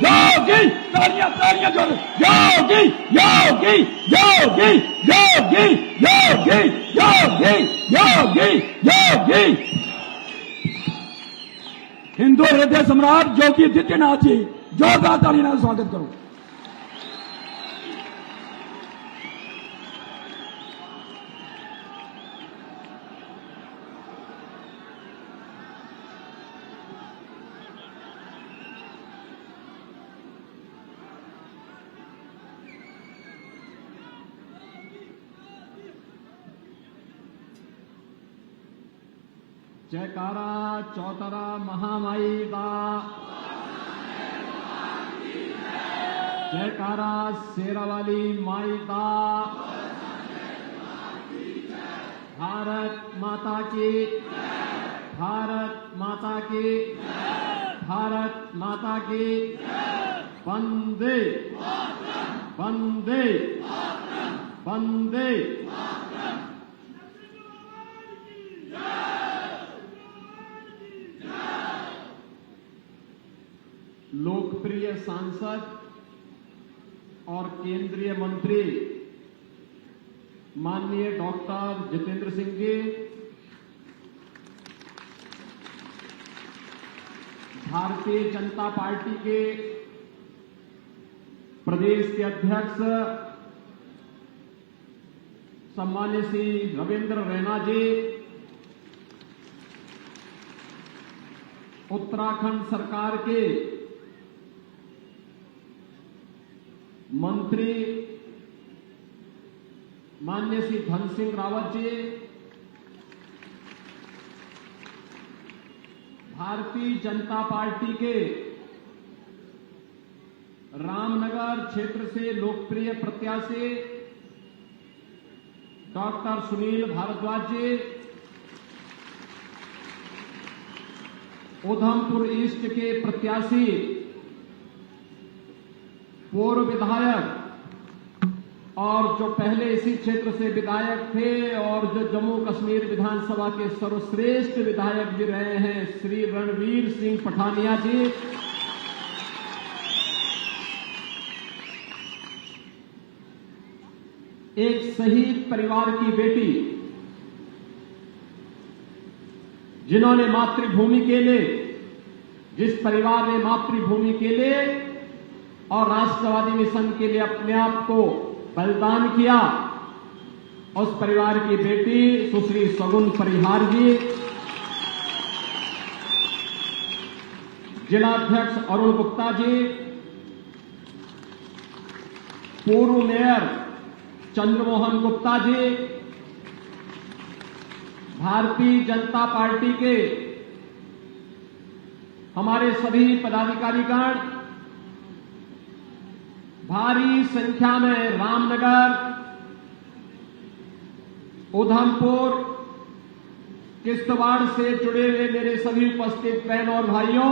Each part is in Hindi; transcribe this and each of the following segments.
योगी, तालियां तालियां जोर, योगी योगी योगी योगी योगी योगी योगी योगी। हिंदू हृदय सम्राट योगी आदित्यनाथ जी, जोरदार ताली ਨਾਲ स्वागत करो। जयकारा चौतरा महामाई दा, जयकारा शेरावाली माई दा। भारत माता की, भारत माता की, भारत माता की। वंदे वंदे वंदे। लोकप्रिय सांसद और केंद्रीय मंत्री माननीय डॉक्टर जितेंद्र सिंह जी, भारतीय जनता पार्टी के प्रदेश के अध्यक्ष सम्मान्य श्री रविंद्र रैना जी, उत्तराखंड सरकार के मंत्री माननीय श्री धन सिंह रावत जी, भारतीय जनता पार्टी के रामनगर क्षेत्र से लोकप्रिय प्रत्याशी डॉक्टर सुनील भारद्वाज जी, उधमपुर ईस्ट के प्रत्याशी पूर्व विधायक और जो पहले इसी क्षेत्र से विधायक थे और जो जम्मू कश्मीर विधानसभा के सर्वश्रेष्ठ विधायक भी रहे हैं, श्री रणवीर सिंह पठानिया जी, एक शहीद परिवार की बेटी जिन्होंने मातृभूमि के लिए, जिस परिवार ने मातृभूमि के लिए और राष्ट्रवादी मिशन के लिए अपने आप को बलिदान किया, उस परिवार की बेटी सुश्री सगुन परिहार जी, जिलाध्यक्ष अरुण गुप्ता जी, पूर्व मेयर चंद्रमोहन गुप्ता जी, भारतीय जनता पार्टी के हमारे सभी पदाधिकारीगण, भारी संख्या में रामनगर, उधमपुर, किश्तवाड़ से जुड़े हुए मेरे सभी उपस्थित बहन और भाइयों,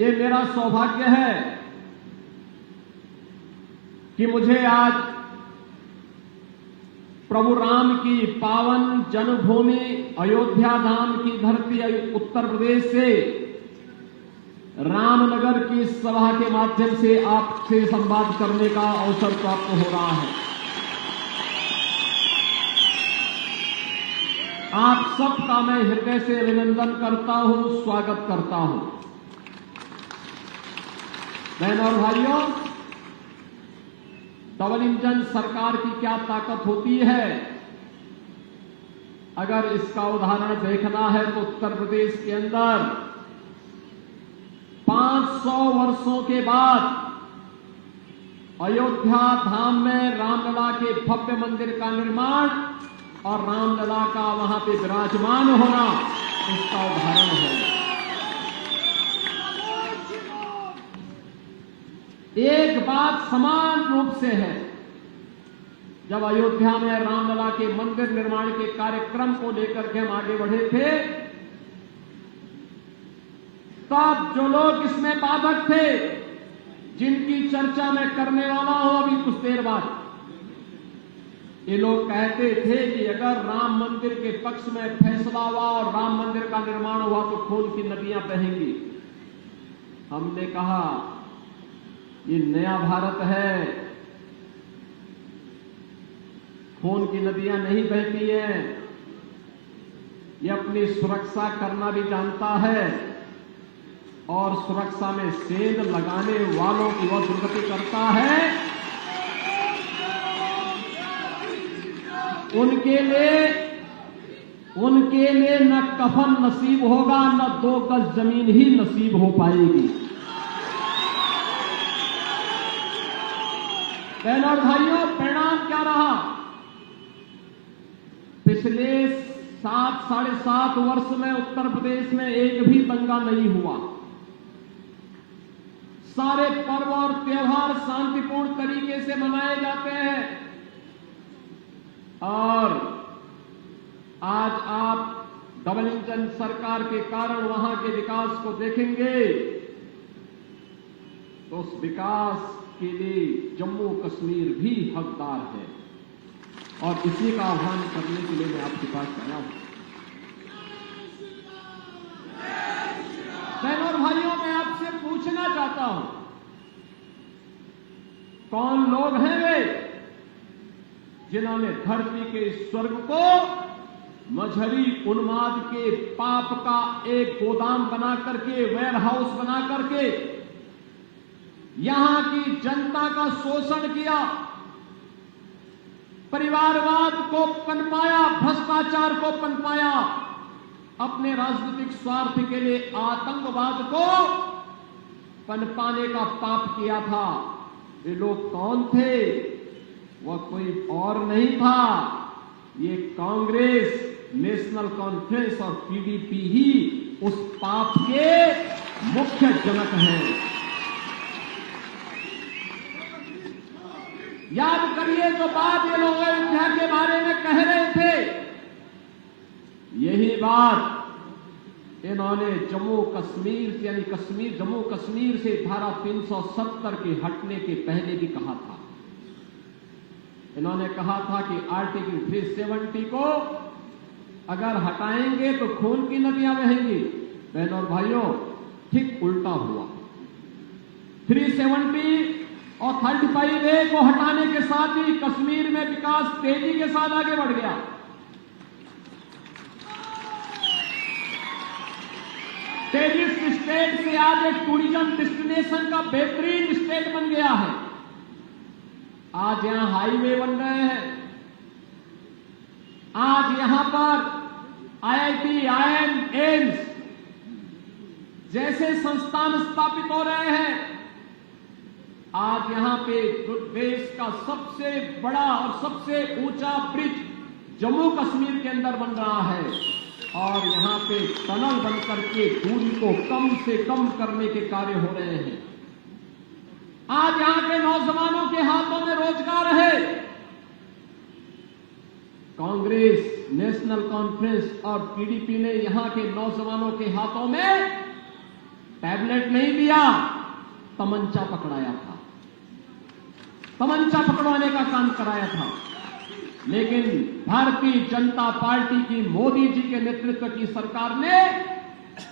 ये मेरा सौभाग्य है कि मुझे आज प्रभु राम की पावन जन्मभूमि अयोध्या धाम की धरती उत्तर प्रदेश से रामनगर की सभा के माध्यम से आपसे संवाद करने का अवसर प्राप्त हो रहा है। आप सबका मैं हृदय से अभिनंदन करता हूं, स्वागत करता हूं। बहनों और भाइयों, डबल इंजन सरकार की क्या ताकत होती है, अगर इसका उदाहरण देखना है तो उत्तर प्रदेश के अंदर 500 वर्षों के बाद अयोध्या धाम में रामलला के भव्य मंदिर का निर्माण और रामलला का वहां पे विराजमान होना इसका उदाहरण है। एक बात समान रूप से है, जब अयोध्या में रामलला के मंदिर निर्माण के कार्यक्रम को लेकर के हम आगे बढ़े थे, तब जो लोग इसमें बाधक थे, जिनकी चर्चा मैं करने वाला हूं अभी कुछ देर बाद, ये लोग कहते थे कि अगर राम मंदिर के पक्ष में फैसला हुआ और राम मंदिर का निर्माण हुआ तो खून की नदियां बहेंगी। हमने कहा ये नया भारत है, खून की नदियां नहीं बहती हैं, ये अपनी सुरक्षा करना भी जानता है और सुरक्षा में सेंध लगाने वालों की वह दुर्गति करता है। उनके लिए न कफन नसीब होगा, न 2 गज जमीन ही नसीब हो पाएगी। बहनों और भाइयों, परिणाम क्या रहा? पिछले 7-7.5 वर्ष में उत्तर प्रदेश में एक भी दंगा नहीं हुआ। सारे पर्व और त्योहार शांतिपूर्ण तरीके से मनाए जाते हैं और आज आप डबल इंजन सरकार के कारण वहां के विकास को देखेंगे तो उस विकास के लिए जम्मू कश्मीर भी हकदार है और इसी का आह्वान करने के लिए मैं आपके पास आया हूं। बहनों और भाइयों, मैं आपसे पूछना चाहता हूं, कौन लोग हैं वे जिन्होंने धरती के स्वर्ग को मजहरी उन्माद के पाप का एक गोदाम बना करके, वेयर हाउस बना करके यहां की जनता का शोषण किया, परिवारवाद को पनपाया, भ्रष्टाचार को पनपाया, अपने राजनीतिक स्वार्थ के लिए आतंकवाद को पनपाने का पाप किया था। ये लोग कौन थे? वह कोई और नहीं था, ये कांग्रेस, नेशनल कॉन्फ्रेंस और पीडीपी ही उस पाप के मुख्य जनक हैं। याद करिए जो बात ये लोग अयोध्या के बारे में कह रहे थे, यही बात इन्होंने जम्मू कश्मीर से, यानी जम्मू कश्मीर से धारा 370 के हटने के पहले भी कहा था। इन्होंने कहा था कि आर्टिकल 370 को अगर हटाएंगे तो खून की नदियां बहेंगी। बहनों और भाइयों, ठीक उल्टा हुआ। 370 और 35A को हटाने के साथ ही कश्मीर में विकास तेजी के साथ आगे बढ़ गया। टेरिस्ट स्टेट से आज एक टूरिज्म डेस्टिनेशन का बेहतरीन स्टेट बन गया है। आज यहां हाईवे बन रहे हैं, आज यहां पर IIT, IIM, एम्स जैसे संस्थान स्थापित हो रहे हैं। आज यहां पे देश का सबसे बड़ा और सबसे ऊंचा ब्रिज जम्मू कश्मीर के अंदर बन रहा है और यहां पे टनल बनकर के दूरी को कम से कम करने के कार्य हो रहे हैं। आज यहां के नौजवानों के हाथों में रोजगार है। कांग्रेस, नेशनल कॉन्फ्रेंस और पीडीपी ने यहां के नौजवानों के हाथों में टैबलेट नहीं दिया, तमंचा पकड़ाया था, तमंचा पकड़वाने का काम कराया था। लेकिन भारतीय जनता पार्टी की, मोदी जी के नेतृत्व की सरकार ने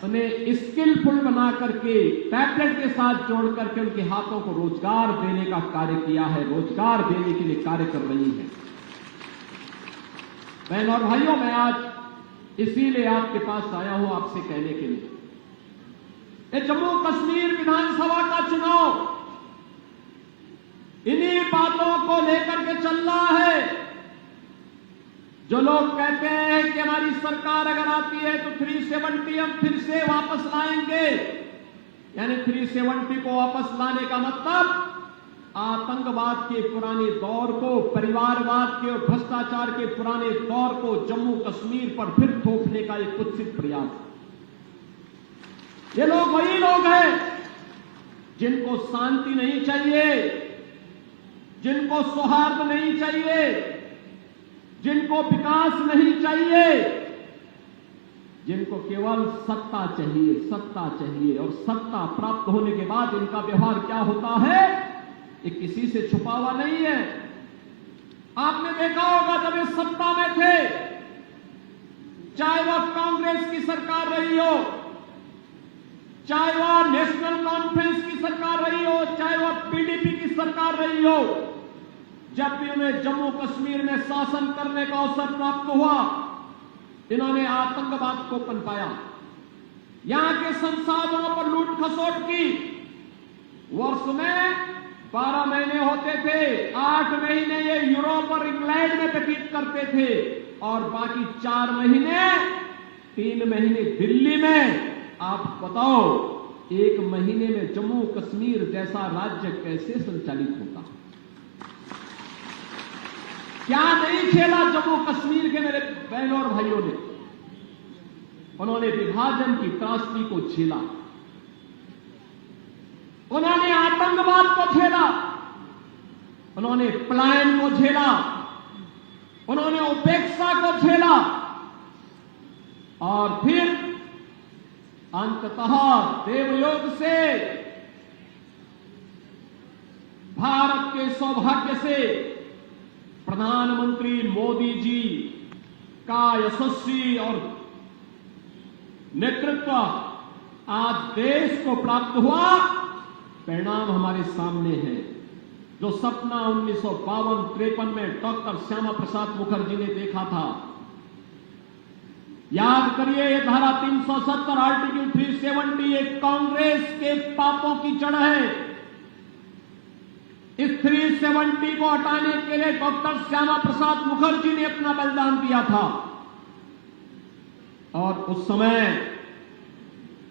उन्हें स्किलफुल बना करके टैबलेट के साथ जोड़ करके उनके हाथों को रोजगार देने का कार्य किया है, रोजगार देने के लिए कार्य कर रही है। बहनों और भाइयों, मैं आज इसीलिए आपके पास आया हूं आपसे कहने के लिए, ये जम्मू कश्मीर विधानसभा का चुनाव इन्हीं बातों को लेकर के चल रहा है। जो लोग कहते हैं कि हमारी सरकार अगर आती है तो 370 हम फिर से वापस लाएंगे, यानी 370 को वापस लाने का मतलब आतंकवाद के पुराने दौर को, परिवारवाद के और भ्रष्टाचार के पुराने दौर को जम्मू कश्मीर पर फिर थोपने का एक कुत्सित प्रयास। ये लोग वही लोग हैं जिनको शांति नहीं चाहिए, जिनको सौहार्द नहीं चाहिए, जिनको विकास नहीं चाहिए, जिनको केवल सत्ता चाहिए, सत्ता चाहिए। और सत्ता प्राप्त होने के बाद इनका व्यवहार क्या होता है, ये किसी से छुपा हुआ नहीं है। आपने देखा होगा जब ये सत्ता में थे, चाहे वह कांग्रेस की सरकार रही हो, चाहे वह नेशनल कॉन्फ्रेंस की सरकार रही हो, चाहे वह पीडीपी की सरकार रही हो, जब भी उन्हें जम्मू कश्मीर में शासन करने का अवसर प्राप्त हुआ, इन्होंने आतंकवाद को पनपाया, यहां के संसाधनों पर लूट खसोट की। वर्ष में 12 महीने होते थे, 8 महीने ये यूरोप और इंग्लैंड में व्यतीत करते थे और बाकी 4 महीने 3 महीने दिल्ली में। आप बताओ, 1 महीने में जम्मू कश्मीर जैसा राज्य कैसे संचालित होता? क्या नहीं खेला जम्मू कश्मीर के मेरे बहनों और भाइयों ने। उन्होंने विभाजन की त्रासदी को झेला, उन्होंने आतंकवाद को झेला, उन्होंने पलायन को झेला, उन्होंने उपेक्षा को झेला और फिर अंततः देवयोग से, भारत के सौभाग्य से प्रधानमंत्री मोदी जी का यशस्वी और नेतृत्व आज देश को प्राप्त हुआ। परिणाम हमारे सामने है। जो सपना 1952-53 में डॉक्टर श्यामा प्रसाद मुखर्जी ने देखा था, याद करिए, ये धारा 370 आर्टिकल 370 एक कांग्रेस के पापों की जड़ है। इस 370 को हटाने के लिए डॉक्टर श्यामा प्रसाद मुखर्जी ने अपना बलिदान दिया था और उस समय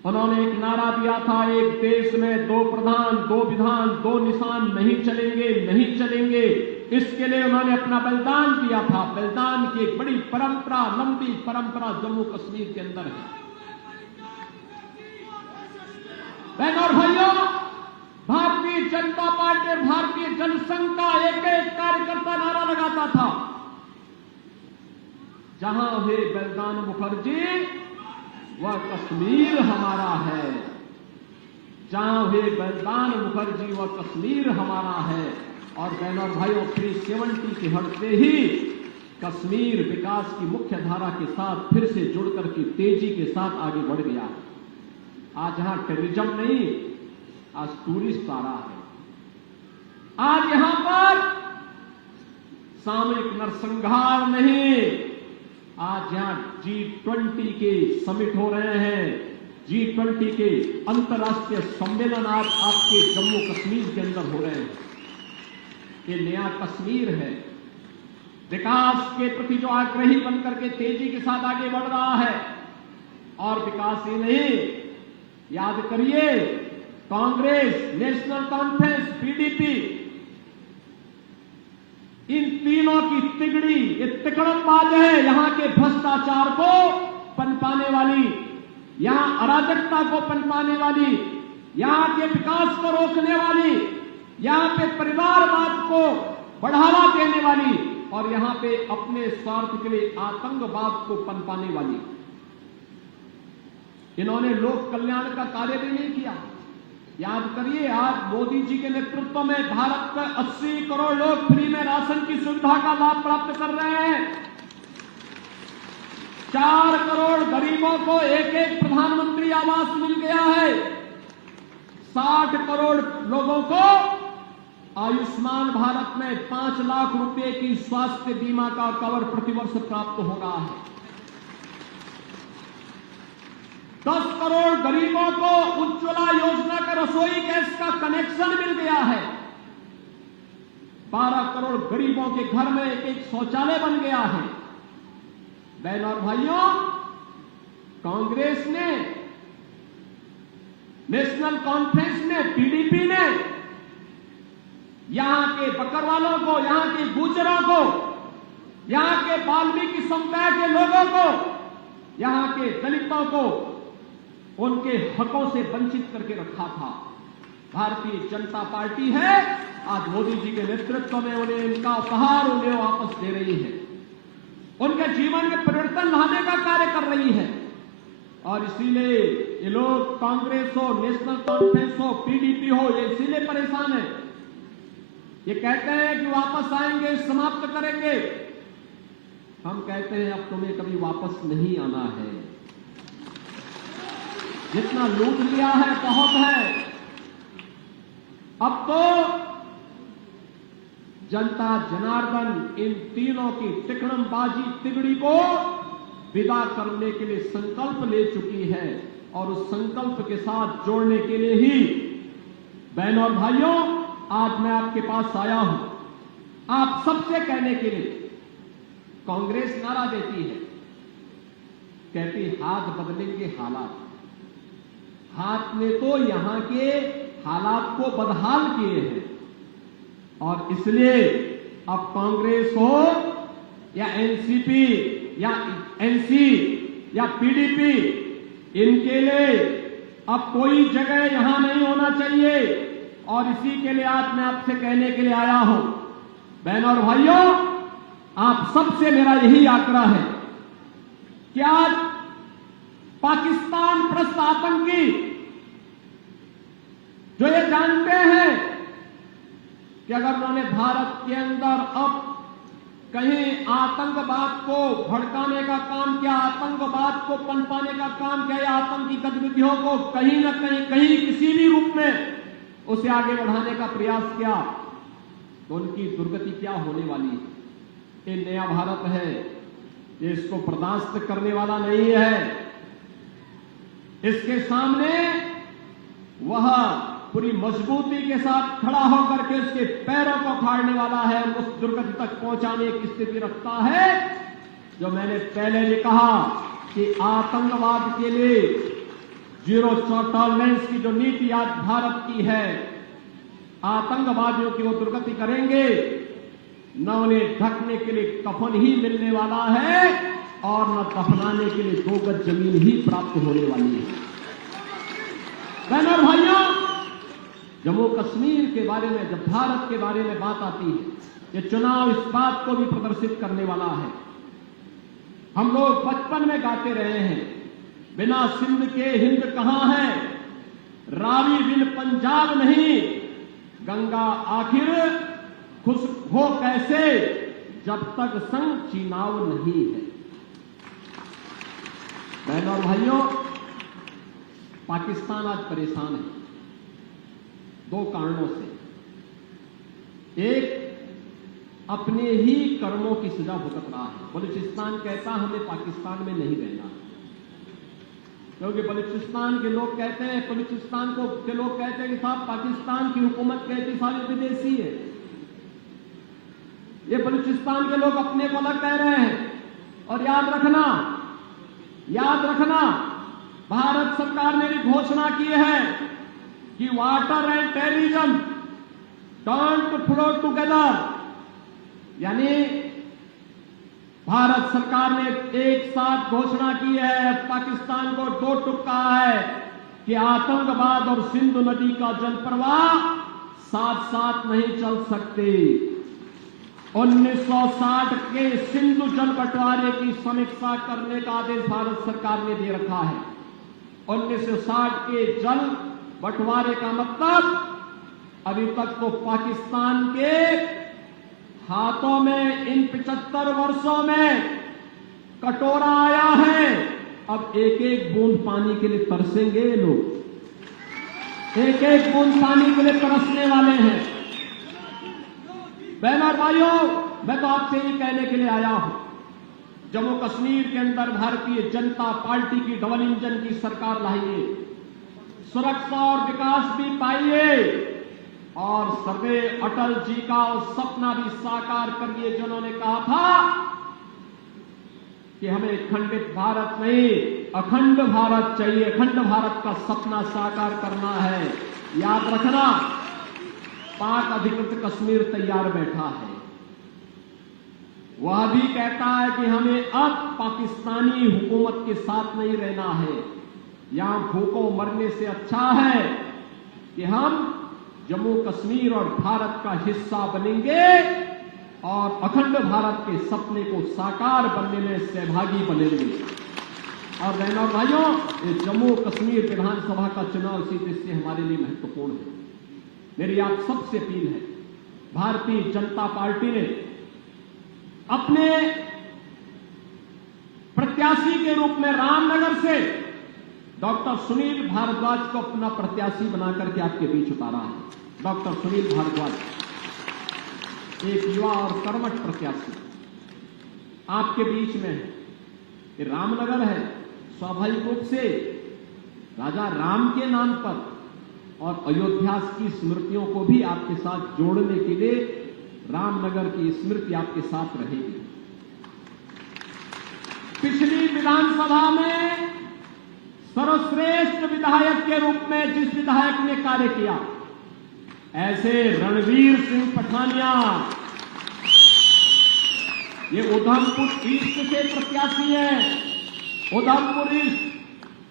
उन्होंने एक नारा दिया था, एक देश में 2 प्रधान, 2 विधान, 2 निशान नहीं चलेंगे, नहीं चलेंगे। इसके लिए उन्होंने अपना बलिदान दिया था। बलिदान की एक बड़ी परंपरा, लंबी परंपरा जम्मू कश्मीर के अंदर है। बहनों और भाइयों, भारतीय जनता पार्टी और भारतीय जनसंघ का एक एक कार्यकर्ता नारा लगाता था, जहां हुए बलिदान मुखर्जी, वह कश्मीर हमारा है। जहां हुए बलिदान मुखर्जी, वह कश्मीर हमारा है। और बहनों और भाइयों, 370 के हटते ही कश्मीर विकास की मुख्य धारा के साथ फिर से जुड़कर के तेजी के साथ आगे बढ़ गया। आज यहां टूरिज्म नहीं, आज टूरिस्ट आ रहा है। आज यहां पर सामूहिक नरसंहार नहीं, आज यहां G20 के समिट हो रहे हैं। G20 के अंतर्राष्ट्रीय सम्मेलन आज आपके जम्मू कश्मीर के अंदर हो रहे हैं। ये नया कश्मीर है, विकास के प्रति जो आग्रही बनकर के तेजी के साथ आगे बढ़ रहा है। और विकास ही नहीं, याद करिए, कांग्रेस, नेशनल कॉन्फ्रेंस, पीडीपी, इन तीनों की तिगड़ी, ये तिकड़मबाज है। यहां के भ्रष्टाचार को पनपाने वाली, यहां अराजकता को पनपाने वाली, यहां के विकास को रोकने वाली, यहां पे परिवारवाद को बढ़ावा देने वाली और यहां पे अपने स्वार्थ के लिए आतंकवाद को पनपाने वाली। इन्होंने लोक कल्याण का कार्य भी नहीं किया। याद करिए, आज मोदी जी के नेतृत्व में भारत के 80 करोड़ लोग फ्री में राशन की सुविधा का लाभ प्राप्त कर रहे हैं। 4 करोड़ गरीबों को एक प्रधानमंत्री आवास मिल गया है। 60 करोड़ लोगों को आयुष्मान भारत में 5 लाख रुपए की स्वास्थ्य बीमा का कवर प्रतिवर्ष प्राप्त हो रहा है। 10 करोड़ गरीबों को उज्ज्वला योजना का रसोई गैस का कनेक्शन मिल गया है। 12 करोड़ गरीबों के घर में एक शौचालय बन गया है। बहनों और भाइयों, कांग्रेस ने, नेशनल कॉन्फ्रेंस ने, पीडीपी ने यहां के बकरवालों को, यहां के गुजरों को, यहां के वाल्मीकि समुदाय के लोगों को, यहां के दलितों को उनके हकों से वंचित करके रखा था। भारतीय जनता पार्टी है, आज मोदी जी के नेतृत्व में उन्हें इनका उपहार उन्हें वापस दे रही है, उनके जीवन में परिवर्तन लाने का कार्य कर रही है। और इसीलिए ये लोग, कांग्रेस हो, नेशनल कॉन्फ्रेंस हो, पीडीपी हो, ये इसीलिए परेशान है। ये कहते हैं कि वापस आएंगे, समाप्त करेंगे। हम कहते हैं अब तुम्हें कभी वापस नहीं आना है। जितना लूट लिया है बहुत है। अब तो जनता जनार्दन इन तीनों की तिकड़मबाजी तिगड़ी को विदा करने के लिए संकल्प ले चुकी है और उस संकल्प के साथ जोड़ने के लिए ही बहनों और भाइयों आज मैं आपके पास आया हूं। आप सबसे कहने के लिए कांग्रेस नारा देती है, कहती हाथ बदलेंगे हालात। हाथ ने तो यहां के हालात को बदहाल किए हैं और इसलिए अब कांग्रेस हो या एनसीपी या एनसी या पीडीपी, इनके लिए अब कोई जगह यहां नहीं होना चाहिए। और इसी के लिए आज मैं आपसे कहने के लिए आया हूं। बहनों और भाइयों, आप सबसे मेरा यही आग्रह है कि आज पाकिस्तान प्रस्त आतंकी जो ये जानते हैं कि अगर उन्होंने भारत के अंदर अब कहीं आतंकवाद को भड़काने का काम किया, आतंकवाद को पनपाने का काम किया या आतंकी गतिविधियों को कहीं न कहीं किसी भी रूप में उसे आगे बढ़ाने का प्रयास किया, तो उनकी दुर्गति क्या होने वाली है। ये नया भारत है, ये इसको बर्दाश्त करने वाला नहीं है। इसके सामने वह पूरी मजबूती के साथ खड़ा होकर के उसके पैरों को फाड़ने वाला है, उस दुर्गति तक पहुंचाने की स्थिति रखता है। जो मैंने पहले भी कहा कि आतंकवाद के लिए जीरो टॉलरेंस की जो नीति आज भारत की है, आतंकवादियों की वो दुर्गति करेंगे, न उन्हें ढकने के लिए कफन ही मिलने वाला है और न दफनाने के लिए 2 गज जमीन ही प्राप्त होने वाली है। बहनों और भाइयों, जम्मू कश्मीर के बारे में जब भारत के बारे में बात आती है, ये चुनाव इस बात को भी प्रदर्शित करने वाला है। हम लोग बचपन में गाते रहे हैं, बिना सिंध के हिंद कहां है, रावी बिन पंजाब नहीं, गंगा आखिर खुश हो कैसे जब तक संग चीनाव नहीं है। बहनों और भाइयों, पाकिस्तान आज परेशान है 2 कारणों से। एक, अपने ही कर्मों की सजा भुगत रहा है। बलूचिस्तान कहता हमें पाकिस्तान में नहीं रहना, क्योंकि बलूचिस्तान के लोग कहते हैं, बलूचिस्तान के लोग कहते हैं कि साहब पाकिस्तान की हुकूमत कहती सारी विदेशी है। ये बलूचिस्तान के लोग अपने को अलग कह रहे हैं। और याद रखना, भारत सरकार ने भी घोषणा की है कि water and terrorism don't flow together, यानी भारत सरकार ने एक साथ घोषणा की है, पाकिस्तान को 2 टुक कहा है कि आतंकवाद और सिंधु नदी का जल प्रवाह साथ साथ नहीं चल सकते। 1960 के सिंधु जल बंटवारे की समीक्षा करने का आदेश भारत सरकार ने दे रखा है। 1960 के जल बंटवारे का मतलब अभी तक तो पाकिस्तान के हाथों में इन 75 वर्षों में कटोरा आया है। अब एक एक बूंद पानी के लिए तरसेंगे लोग, एक एक बूंद पानी के लिए तरसने वाले हैं। बहनों और भाइयों, मैं तो आपसे ही कहने के लिए आया हूं, जम्मू कश्मीर के अंदर भारतीय जनता पार्टी की डबल इंजन की सरकार लाइए, सुरक्षा और विकास भी पाइए और सरदेव अटल जी का सपना भी साकार करिए, जिन्होंने कहा था कि हमें खंडित भारत नहीं अखंड भारत चाहिए, अखंड भारत का सपना साकार करना है। याद रखना, पाक अधिकृत कश्मीर तैयार बैठा है। वह भी कहता है कि हमें अब पाकिस्तानी हुकूमत के साथ नहीं रहना है, यहां भूखों मरने से अच्छा है कि हम जम्मू कश्मीर और भारत का हिस्सा बनेंगे और अखंड भारत के सपने को साकार बनने में सहभागी बनेंगे। और बहनों और भाइयों, ये जम्मू कश्मीर विधानसभा का चुनाव इसी दृष्टि से हमारे लिए महत्वपूर्ण है। मेरी आप सबसे अपील है, भारतीय जनता पार्टी ने अपने प्रत्याशी के रूप में रामनगर से डॉक्टर सुनील भारद्वाज को अपना प्रत्याशी बनाकर के आपके बीच उतारा है। डॉक्टर सुनील भारद्वाज एक युवा और कर्मठ प्रत्याशी आपके बीच में है। ये रामनगर है, स्वाभाविक रूप से राजा राम के नाम पर और अयोध्या की स्मृतियों को भी आपके साथ जोड़ने के लिए रामनगर की स्मृति आपके साथ रहेगी। पिछली विधानसभा में सर्वश्रेष्ठ विधायक के रूप में जिस विधायक ने कार्य किया, ऐसे रणवीर सिंह पठानिया, ये उधमपुर ईस्ट के प्रत्याशी हैं। उधमपुर ईस्ट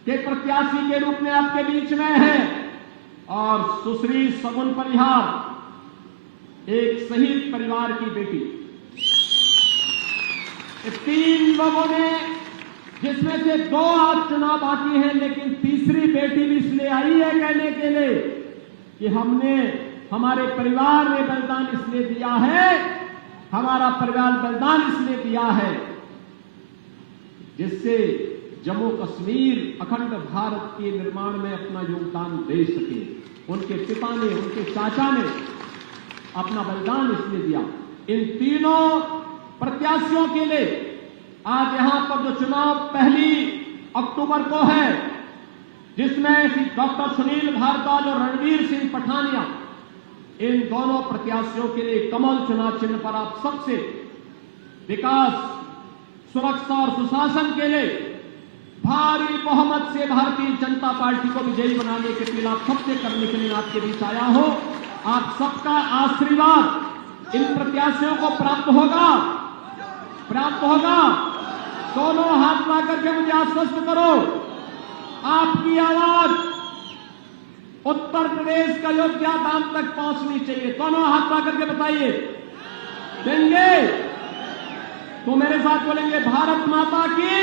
के प्रत्याशी के रूप में आपके बीच में है। और सुश्री सगुन परिहार, एक शहीद परिवार की बेटी। तीन लोगों ने, जिसमें से दो आज चुनाव बाकी हैं, लेकिन तीसरी बेटी भी इसलिए आई है कहने के लिए कि हमारे परिवार ने बलिदान इसलिए दिया है, हमारा परिवार बलिदान इसलिए दिया है जिससे जम्मू कश्मीर अखंड भारत के निर्माण में अपना योगदान दे सके। उनके पिता ने, उनके चाचा ने अपना बलिदान इसलिए दिया। इन तीनों प्रत्याशियों के लिए आज यहां पर जो चुनाव 1 अक्टूबर को है, जिसमें डॉक्टर सुनील भारद्वाज और रणवीर सिंह पठानिया, इन दोनों प्रत्याशियों के लिए कमल चुनाव चिन्ह पर आप सबसे विकास, सुरक्षा और सुशासन के लिए भारी बहुमत से भारतीय जनता पार्टी को विजयी बनाने के लिए आप सबसे करने के लिए आपके बीच आया हो। आप सबका आशीर्वाद इन प्रत्याशियों को प्राप्त होगा। दोनों हाथ ला करके मुझे आश्वस्त करो, आपकी आवाज उत्तर प्रदेश का अयोध्या धाम तक पहुंचनी चाहिए। दोनों हाथ ला करके बताइए, देंगे? तो मेरे साथ बोलेंगे, भारत माता की।